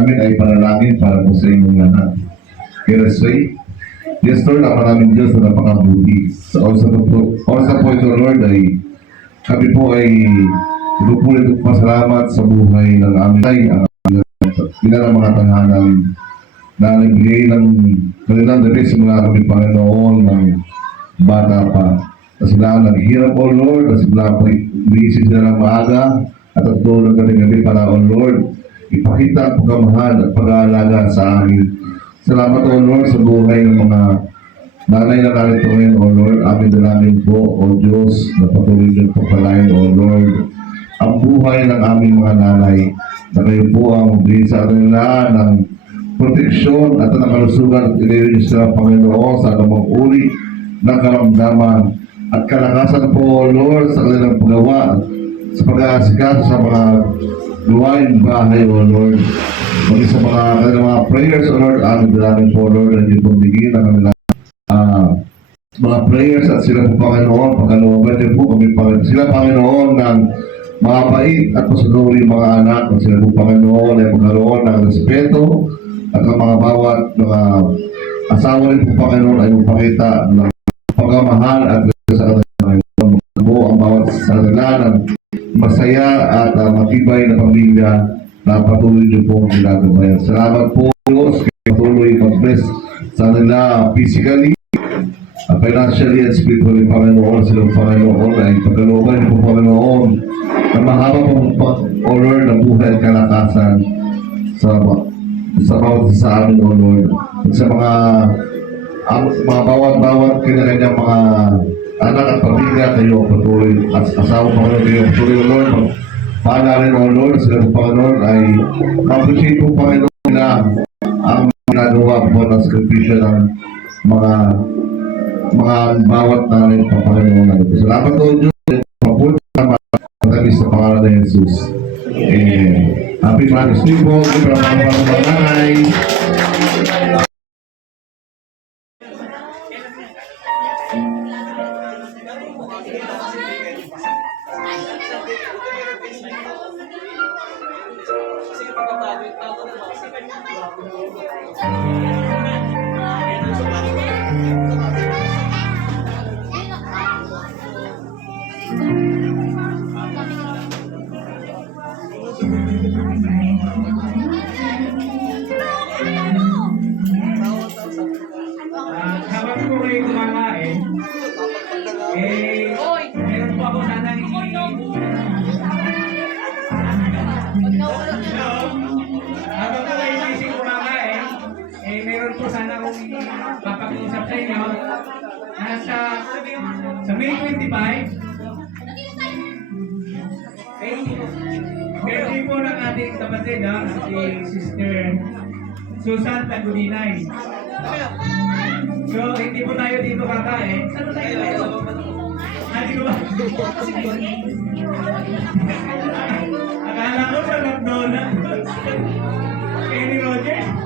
namin ay panalangin para po sa inyong lahat. Let's pray. Yes, Lord, ang maraming Diyos na napakabuti. Sa oras po ito, Lord, ay kami po ay inupulit at pasalamat sa buhay ng aming ay ang aming mga tahanan na nagbigay ng kanilang dati simula kami, Panginoon, ng bata pa. Na sila naghihirap, O Lord, na sila po umiisip sila ng maaga at at doon ng gabi para, O Lord, ipakita ang pagkamahal at pag-aalaga sa amin. Salamat, O Lord, sa buhay ng mga nanay na narito ngayon, O Lord. Amin dalangin po, O Diyos, na patuloy din po palain, O Lord, ang buhay ng aming mga nanay, na kayo po ang magbigay sa kanila ng proteksyon at ng kalusugan at ilirin sila, Panginoon, sa anumang uri ng karamdaman at kalakasan po, O Lord, sa kanilang paggawa, sa pag-aasikaso sa mga luwain bahay, O Lord. Maging sa mga prayers, O Lord, amin dalangin po, Lord, na hindi po bigyan ng kanilang mga prayers at sila po, Panginoon, pagkaluwagan din po kami, Panginoon. Sila, Panginoon, ng mga bait at pasunuri mga anak, at sila po, Panginoon, ay magkaroon ng respeto at ang mga bawat mga asawa rin po, Panginoon, ay magpakita ng pagmamahal at sa Panginoon. Po ang bawat sa kanila ng masaya at matibay na pamilya na patuloy niyo po ang ginagabayan. Salamat po, Diyos, kaya patuloy mag-bless sa kanila physically, financially and spiritually, Panginoon. Silang Panginoon ay pagkalooban po, Panginoon, na mahaba po, O Lord, ng buhay at kalakasan sa bawat sa amin, O Lord. At sa mga bawat kanya-kanyang mga anak at pamilya, kayo patuloy at asawa, Panginoon, kayo patuloy, O Lord. Paala rin, O Lord, sila po, Panginoon, ay ma-appreciate po, Panginoon, na ang ginagawa po ng sakripisyo ng mga bawat namin pa, Panginoon. Salamat po, Diyos. Mapunta sa sa pangalan ni Jesus. Amen. Happy Father's Day po. Para mga nanay. Habang po kayo kumakain, meron po ako sana habang po kayo isip kumakain, meron po sana akong papakiusap sa inyo. Sa May 25, birthday po ng ating kapatid, si Sister Susan Tagulinay. So, hindi po tayo dito kakain. Hindi ko ba? Akala ko sa McDonald's. Kaya ni Roger.